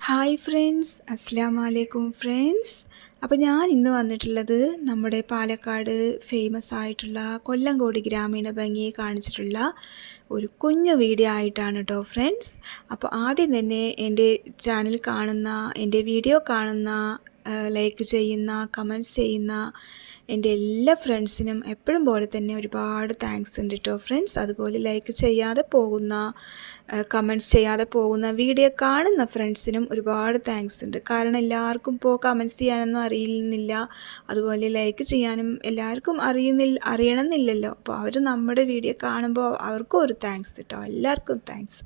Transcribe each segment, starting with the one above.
Hi friends അസ്സാം വലൈക്കും friends അപ്പോൾ ഞാൻ ഇന്ന് വന്നിട്ടുള്ളത് നമ്മുടെ പാലക്കാട് ഫേമസ് ആയിട്ടുള്ള കൊല്ലങ്കോട് ഗ്രാമീണ ഭംഗിയെ കാണിച്ചിട്ടുള്ള ഒരു കുഞ്ഞു വീഡിയോ ആയിട്ടാണ് കേട്ടോ ഫ്രണ്ട്സ് അപ്പോൾ ആദ്യം തന്നെ എന്റെ ചാനൽ കാണുന്ന എന്റെ വീഡിയോ കാണുന്ന ലൈക്ക് ചെയ്യുന്ന കമന്റ്സ് ചെയ്യുന്ന എന്റെ എല്ലാ ഫ്രണ്ട്സിനും എപ്പോഴും പോലെ തന്നെ ഒരുപാട് താങ്ക്സ് ഉണ്ട് കേട്ടോ ഫ്രണ്ട്സ് അതുപോലെ ലൈക്ക് ചെയ്യാതെ പോകുന്ന കമന്റ്സ് ചെയ്യാതെ പോകുന്ന വീഡിയോ കാണുന്ന ഫ്രണ്ട്സിനും ഒരുപാട് താങ്ക്സ് ഉണ്ട്. കാരണം എല്ലാവർക്കും ഇപ്പോൾ കമന്റ്സ് ചെയ്യാനൊന്നും അറിയുന്നില്ല. അതുപോലെ ലൈക്ക് ചെയ്യാനും എല്ലാവർക്കും അറിയുന്നില്ല അറിയണമെന്നില്ലല്ലോ. അപ്പോൾ അവർ നമ്മുടെ വീഡിയോ കാണുമ്പോൾ അവർക്കും ഒരു താങ്ക്സ് കേട്ടോ എല്ലാവർക്കും താങ്ക്സ്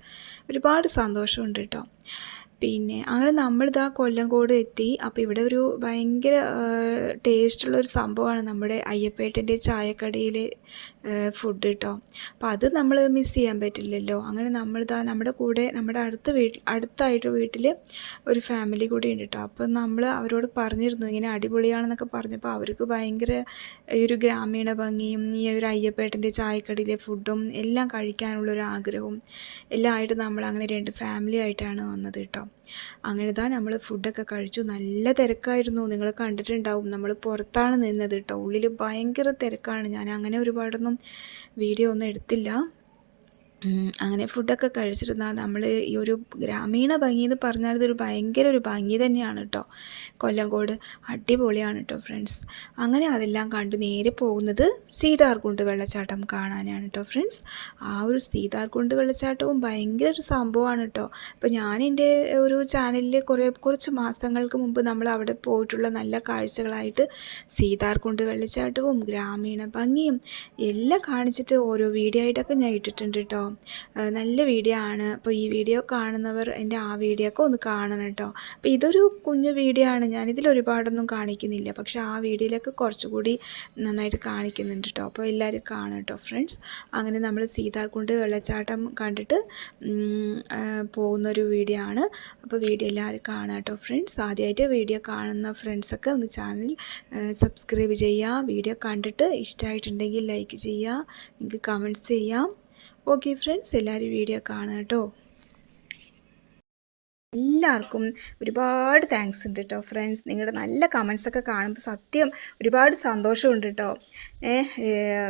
ഒരുപാട് സന്തോഷമുണ്ട് കേട്ടോ പിന്നെ അങ്ങനെ നമ്മളിതാ കൊല്ലംകോട് എത്തി. അപ്പോൾ ഇവിടെ ഒരു ഭയങ്കര ടേസ്റ്റുള്ള ഒരു സംഭവമാണ് നമ്മുടെ അയ്യപ്പേട്ടന്റെ ചായക്കടയിൽ ഫുഡ് കേട്ടോ അപ്പോൾ അത് നമ്മൾ മിസ് ചെയ്യാൻ പറ്റില്ലല്ലോ. അങ്ങനെ നമ്മൾ ഇതാ നമ്മുടെ കൂടെ നമ്മുടെ അടുത്ത വീട്ടിൽ അടുത്തായിട്ട് വീട്ടിൽ ഒരു ഫാമിലി കൂടി ഉണ്ട് കേട്ടോ അപ്പോൾ നമ്മൾ അവരോട് പറഞ്ഞിരുന്നു ഇങ്ങനെ അടിപൊളിയാണെന്നൊക്കെ പറഞ്ഞപ്പോൾ അവർക്ക് ഭയങ്കര ഈ ഒരു ഗ്രാമീണ ഭംഗിയും ഈ ഒരു അയ്യപ്പേട്ടന്റെ ചായക്കടയിലെ ഫുഡും എല്ലാം കഴിക്കാനുള്ള ഒരു ആഗ്രഹവും എല്ലാം ആയിട്ട് നമ്മൾ അങ്ങനെ രണ്ട് ഫാമിലി ആയിട്ടാണ് വന്നത് കേട്ടോ അങ്ങനെ താ നമ്മൾ ഫുഡൊക്കെ കഴിച്ചു. നല്ല തിരക്കായിരുന്നു. നിങ്ങൾ കണ്ടിട്ടുണ്ടാവും. നമ്മൾ പുറത്താണ് നിന്നത് കേട്ടോ ഉള്ളിൽ ഭയങ്കര തിരക്കാണ്. ഞാൻ അങ്ങനെ ഒരുപാടൊന്നും വീഡിയോ ഒന്നും എടുത്തില്ല. അങ്ങനെ ഫുഡൊക്കെ കഴിച്ചിരുന്നാൽ നമ്മൾ ഈ ഒരു ഗ്രാമീണ ഭംഗി എന്ന് പറഞ്ഞാൽ ഇതൊരു ഭയങ്കര ഒരു ഭംഗി തന്നെയാണ് കേട്ടോ കൊല്ലങ്കോട് അടിപൊളിയാണ് കേട്ടോ ഫ്രണ്ട്സ് അങ്ങനെ അതെല്ലാം കണ്ട് നേരെ പോകുന്നത് സീതാർകുണ്ട് വെള്ളച്ചാട്ടം കാണാനാണ് കേട്ടോ ഫ്രണ്ട്സ് ആ ഒരു സീതാർകുണ്ട് വെള്ളച്ചാട്ടവും ഭയങ്കര ഒരു സംഭവമാണ് കേട്ടോ അപ്പോൾ ഞാൻ ഒരു ചാനലിൽ കുറേ കുറച്ച് മാസങ്ങൾക്ക് മുമ്പ് നമ്മൾ അവിടെ പോയിട്ടുള്ള നല്ല കാഴ്ചകളായിട്ട് സീതാർകുണ്ട് വെള്ളച്ചാട്ടവും ഗ്രാമീണ ഭംഗിയും എല്ലാം കാണിച്ചിട്ട് ഓരോ വീഡിയോ ആയിട്ടൊക്കെ ഞാൻ ഇട്ടിട്ടുണ്ട് കേട്ടോ നല്ല വീഡിയോ ആണ്. അപ്പോൾ ഈ വീഡിയോ കാണുന്നവർ എന്റെ ആ വീഡിയോ ഒക്കെ ഒന്ന് കാണണം കേട്ടോ. അപ്പോൾ ഇതൊരു കുഞ്ഞു വീഡിയോ ആണ്. ഞാനിതിൽ ഒരുപാടൊന്നും കാണിക്കുന്നില്ല. പക്ഷേ ആ വീഡിയോയിലൊക്കെ കുറച്ചുകൂടി നന്നായിട്ട് കാണിക്കുന്നുണ്ട് കേട്ടോ. അപ്പോൾ എല്ലാവരും കാണും കേട്ടോ ഫ്രണ്ട്സ്. അങ്ങനെ നമ്മൾ സീതാർകുണ്ട് വെള്ളച്ചാട്ടം കണ്ടിട്ട് പോകുന്നൊരു വീഡിയോ ആണ്. അപ്പോൾ വീഡിയോ എല്ലാവരും കാണാം കേട്ടോ ഫ്രണ്ട്സ്. ആദ്യമായിട്ട് വീഡിയോ കാണുന്ന ഫ്രണ്ട്സൊക്കെ ഒന്ന് ചാനൽ സബ്സ്ക്രൈബ് ചെയ്യുക. വീഡിയോ കണ്ടിട്ട് ഇഷ്ടമായിട്ടുണ്ടെങ്കിൽ ലൈക്ക് ചെയ്യുക. നിങ്ങൾക്ക് കമന്റ്സ് ചെയ്യാം. ഓക്കെ ഫ്രണ്ട്സ് എല്ലാവരും വീഡിയോ കാണുക കേട്ടോ. എല്ലാവർക്കും ഒരുപാട് താങ്ക്സ് ഉണ്ട് കേട്ടോ ഫ്രണ്ട്സ് നിങ്ങളുടെ നല്ല കമൻസൊക്കെ കാണുമ്പോൾ സത്യം ഒരുപാട് സന്തോഷമുണ്ട് കേട്ടോ.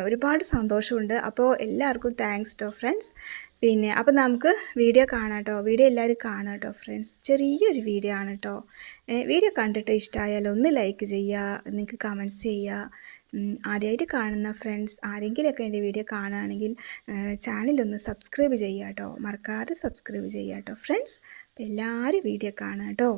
ഒരുപാട് സന്തോഷമുണ്ട്. അപ്പോൾ എല്ലാവർക്കും താങ്ക്സ് കേട്ടോ ഫ്രണ്ട്സ് പിന്നെ അപ്പോൾ നമുക്ക് വീഡിയോ കാണാം കേട്ടോ. വീഡിയോ എല്ലാവരും കാണാം കേട്ടോ ഫ്രണ്ട്സ് ചെറിയൊരു വീഡിയോ ആണ് കേട്ടോ. വീഡിയോ കണ്ടിട്ട് ഇഷ്ടമായാലും ഒന്ന് ലൈക്ക് ചെയ്യുക നിങ്ങൾക്ക് കമന്റ്സ് ചെയ്യുക. ആദ്യമായിട്ട് കാണുന്ന ഫ്രണ്ട്സ് ആരെങ്കിലുമൊക്കെ എന്റെ വീഡിയോ കാണുകയാണെങ്കിൽ ചാനലൊന്ന് സബ്സ്ക്രൈബ് ചെയ്യുക കേട്ടോ. മറക്കാതെ സബ്സ്ക്രൈബ് ചെയ്യുക കേട്ടോ. ഫ്രണ്ട്സ് എല്ലാവരും വീഡിയോ കാണുക കേട്ടോ.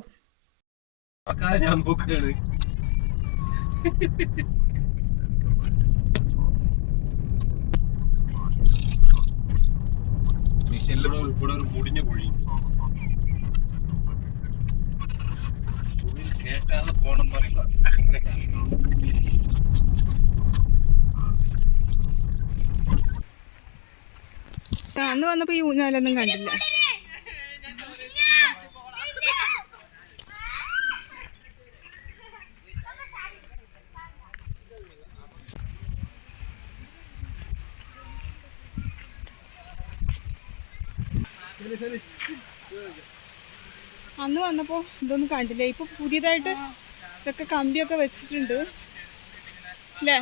പോണം പറയുമ്പോ അങ്ങനെ അന്ന് വന്നപ്പോൾ ഈ ഊഞ്ഞാലൊന്നും കണ്ടില്ല. അന്ന് വന്നപ്പോൾ ഇതൊന്നും കണ്ടില്ല. ഇപ്പൊ പുതിയതായിട്ട് ഇതൊക്കെ കമ്പിയൊക്കെ വെച്ചിട്ടുണ്ട്. അല്ലേ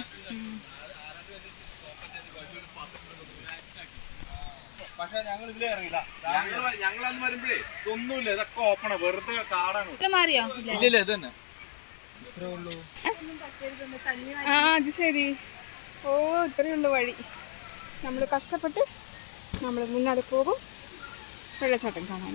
പക്ഷെ ഞങ്ങൾ ഇതിലേ ഇറങ്ങില്ല ഞങ്ങൾ വരുമ്പോഴേ ഇതൊക്കെ ഓപ്പണാ വെറുതെ കാടാണ്. മാറിയോ? ഇല്ല. ഇത് തന്നെ. ആ അത് ശരി. ഓ ഇത്രയുള്ള വഴി. നമ്മൾ കഷ്ടപ്പെട്ട് നമ്മൾ മുന്നോട്ട് പോകും. വെള്ളച്ചാട്ടം കാണാൻ.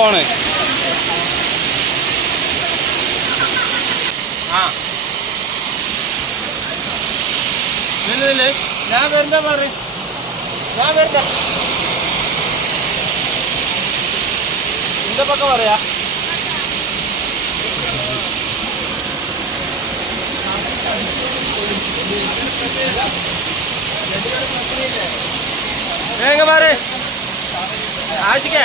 ഓണ് ആ. ഞാൻ ഞാൻ പറയാ. പറ ആശിക്കേ.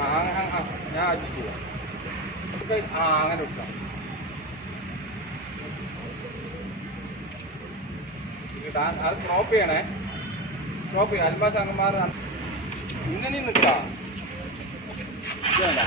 ആ ആ ഞാൻ അഡ്ജസ്റ്റ് ചെയ്യാം. ആ അങ്ങനെ വിട്ടാം. അത് ക്രോപ്പ് ചെയ്യണേ. ക്രോപ്പ് ചെയ്യാം. അൽബാസ് അംഗന്മാർ ഇങ്ങനെ നിൽക്കാം വേണ്ട.